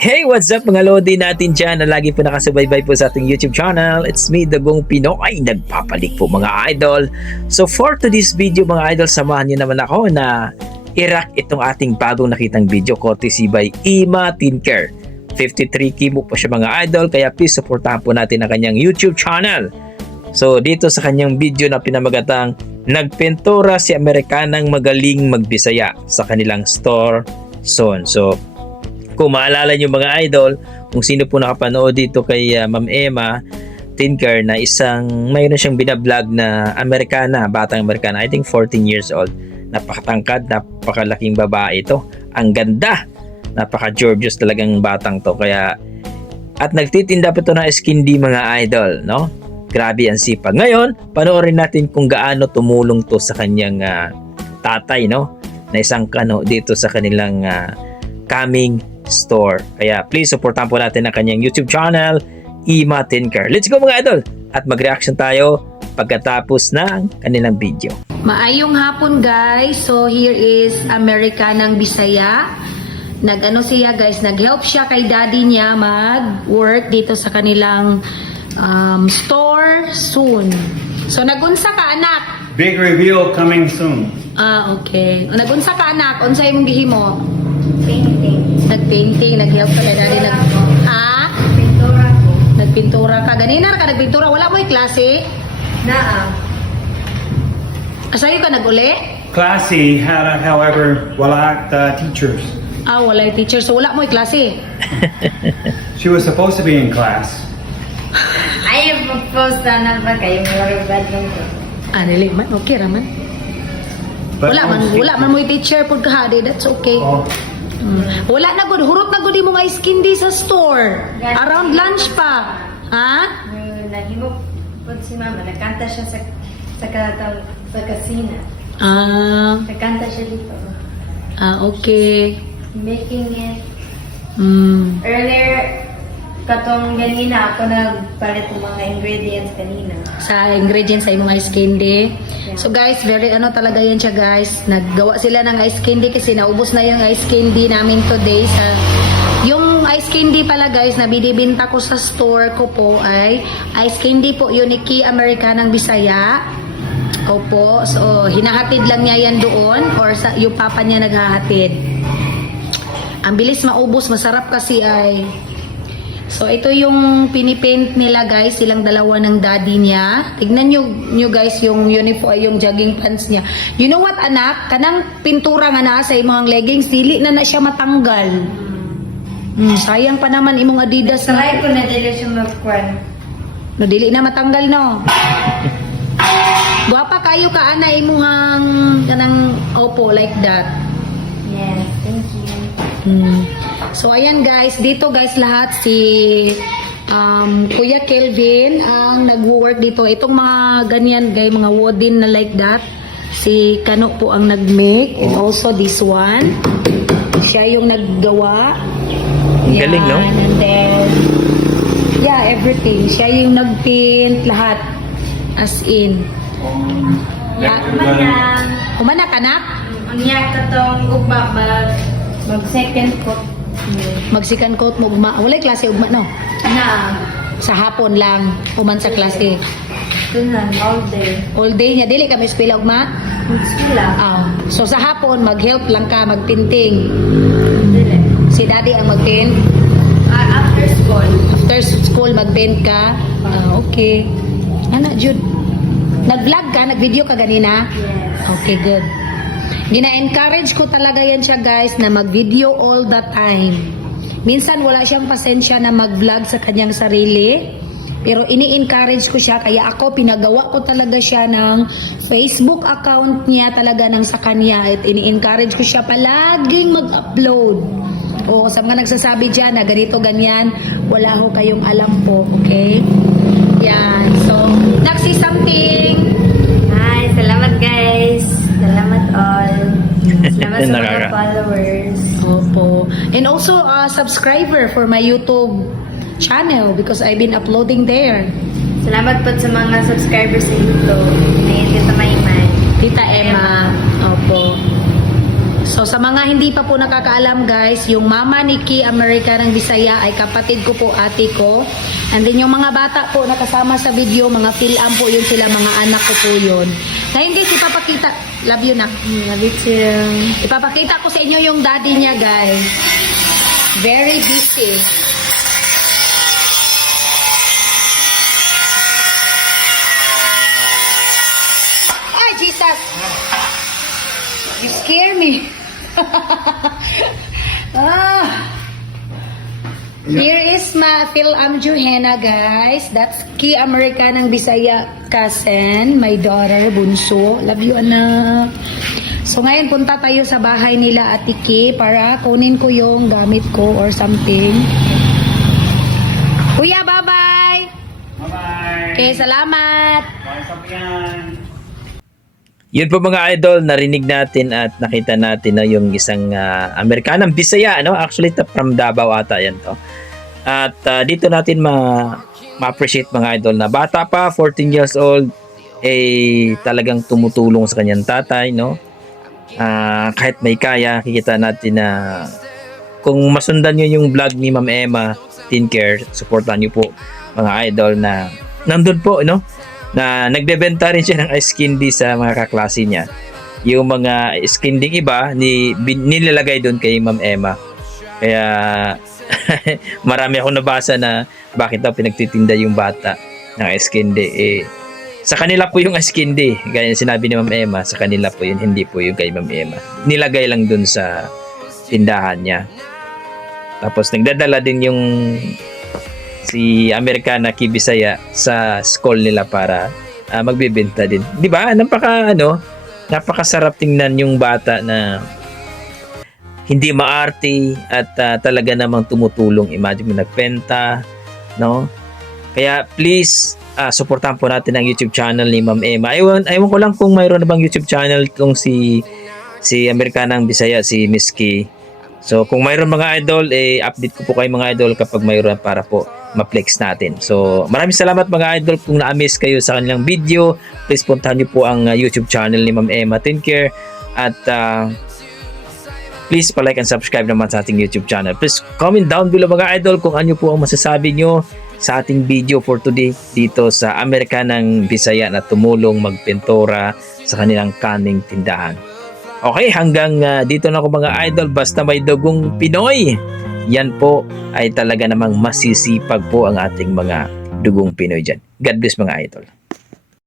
Hey, what's up mga Lodi natin dyan na lagi po nakasubaybay po sa ating YouTube channel. It's me, Dagong Pinoy, nagpapalik po mga idol. So for today's video mga idol, samahan niyo naman ako na i-rock itong ating bagong nakitang video courtesy by Ima Tinker. 53K mo po siya mga idol, kaya please supportahan po natin ang kanyang YouTube channel. So dito sa kanyang video na pinamagatang nagpintura si Amerikanang magaling magbisaya sa kanilang store soon. So kung maalala nyo mga idol, kung sino po nakapanood dito kay Ma'am Emma Tinker na mayroon siyang binablog na Amerikana, batang Amerikana, I think 14 years old. Napakatangkad, napakalaking babae ito. Ang ganda, napaka-gorgeous talagang batang to. Kaya, at nagtitinda pa ito ng skindi mga idol, no? Grabe ang sipag. Ngayon, panoorin natin kung gaano tumulong to sa kanyang tatay, no? Na isang dito sa kanilang coming store. Kaya please supportan po natin ang kanyang YouTube channel, Ima Tinker. Let's go mga idol! At mag-reaction tayo pagkatapos ng kanilang video. Maayong hapon guys. So here is Amerikanang Bisaya. Siya guys, nag-help siya kay daddy niya mag-work dito sa kanilang store soon. So nagunsa ka anak? Big reveal coming soon. Okay. Nagunsa ka anak? Unsay imong gihimo? Painting. Nag-painting, nag-help ka kay daddy. Pintura ko. Nagpintura ka. Ganina ka nagpintura. Wala mo'y klase? Naa. Asayo ka nag-uli? Classy, however, wala teachers. Wala'y teacher. So wala mo'y klase? She was supposed to be in class. Ayaw mag-post na ba kayo? More bad lang ko. Dili man. Okay raman. But Wala man mo'y teacher pud kahadi. That's okay. Oh, Wala na gud, hurot na gud mo nga skindi sa store. Around lunch pa. Ha? Nahimok po si mama. Nakanta siya sa kasina. Nakanta siya dito. Okay. Making it. Earlier, Katong ganina ako nagpalit ng mga ingredients kanina. sa ingredients sa imong ice candy. So guys, very talaga yan siya guys. Naggawa sila ng ice candy kasi naubos na yung ice candy namin today. Yung ice candy pala guys na binibenta ko sa store ko po ay ice candy po Unique Amerikanang Bisaya. Opo. So hinahatid lang niya yan doon or yung papa niya naghahatid. Ang bilis maubos, masarap kasi ay. So, ito yung pinipaint nila guys, silang dalawa ng daddy niya. Tignan nyo guys yung uniform, yung jogging pants niya. You know what anak? Kanang pintura nga na sa imong leggings, dili na siya matanggal. Sayang pa naman imong Adidas na. Try ko na dili siya mag-kwan. No, dili na matanggal no. Guwapa kayo ka ana imong kanang opo like that. Yes, thank you. So ayan guys, dito guys lahat si Kuya Kelvin ang nag-work dito. Itong mga ganyan guys, mga wooden na like that. Si Kano po ang nag-make and also this one. Siya yung naggawa. Galing, no? And then yeah, everything. Siya yung nag-paint lahat. As in. Kumanak anak? Unya katong ugma mag-second coat. Mag-second coat mo ugma. Walay klase ugma no? Na. Sa hapon lang. Uman sa klase. Tunan, all day. All day niya. Dili kami spila ugma? Sila. So sa hapon, mag-help lang ka, mag-tinting. Dili. Si daddy ang mag-paint. After school. After school, mag-paint ka. Okay. Ano, Jude? Nag-vlog ka? Nag-video ka ganina? Yes. Okay, good. Gina-encourage ko talaga yan siya guys na mag-video all the time. Minsan wala siyang pasensya na mag-vlog sa kanyang sarili. Pero ini-encourage ko siya. Kaya ako, pinagawa ko talaga siya ng Facebook account niya talaga ng sa kanya. At ini-encourage ko siya palaging mag-upload. O sa mga nagsasabi dyan na ganito, ganyan, wala ho kayong alam po. Okay? Yan. So, Naksi something. Hi, salamat guys. Salamat all. Salamat sa mga Nakaka- followers. Opo. And also subscriber for my YouTube channel because I've been uploading there. Salamat po sa mga subscribers sa YouTube. Ngayon, Tita Maymay. Tita Emma. Opo. So sa mga hindi pa po nakakaalam guys, yung mama ni Ki America ng Bisaya ay kapatid ko po, ate ko. And then yung mga bata po nakasama sa video, mga filam po yun sila, mga anak ko po yun. Ngayon guys, ipapakita, love you na. Love you too. Ipapakita ko sa inyo yung daddy niya guys. Very busy. Ay, Jesus! You scare me. Here is ma Phil Juhena guys. That's Ki America ng Bisaya cousin, my daughter, bunso. Love you anak. So ngayon punta tayo sa bahay nila Ate Ki para kunin ko yung gamit ko or something. Kuya, bye-bye. Bye-bye. Okay, salamat. Bye, Sofian. Yun po mga idol, narinig natin at nakita natin no, yung isang Amerikanang Bisaya, no? Actually, from Davao ata yan to. At dito natin ma-appreciate mga idol na bata pa, 14 years old, eh talagang tumutulong sa kanyang tatay, no? Kahit may kaya, kikita natin na kung masundan nyo yung vlog ni Ma'am Emma, Teen Care, supportan nyo po mga idol na nandun po, no? Na nagbebenta rin siya ng ice candy sa mga kaklase niya. Yung mga ice candy iba nilalagay doon kay Ma'am Emma. Kaya marami akong nabasa na bakit daw pinagtitinda yung bata ng ice candy. Sa kanila po yung ice candy. Gaya sinabi ni Ma'am Emma, sa kanila po yun, hindi po yung kay Ma'am Emma. Nilagay lang doon sa tindahan niya. Tapos nagdadala din yung si Americana Ki Bisaya sa school nila para magbebenta din. 'Di ba? Napakasarap tingnan yung bata na hindi maarte at talaga namang tumutulong. Imagine mo nagpenta, no? Kaya please suportahan po natin ang YouTube channel ni Ma'am Emma. Ewan ko lang kung mayroon na bang YouTube channel tong si Americanang Bisaya, si Miss Ki. So kung mayroon mga idol, update ko po kayo mga idol kapag mayroon para po ma-flex natin. So maraming salamat mga idol kung na-miss kayo sa kanilang video. Please puntahan niyo po ang YouTube channel ni Ma'am Emma Teen Care at please pa-like and subscribe naman sa ating YouTube channel. Please comment down below mga idol kung ano po ang masasabi nyo sa ating video for today dito sa Americanang Bisaya na tumulong magpintura sa kanilang kaning tindahan. Okay, hanggang dito na ako mga idol. Basta may dugong Pinoy, yan po ay talaga namang masisipag po ang ating mga dugong Pinoy dyan. God bless mga idol.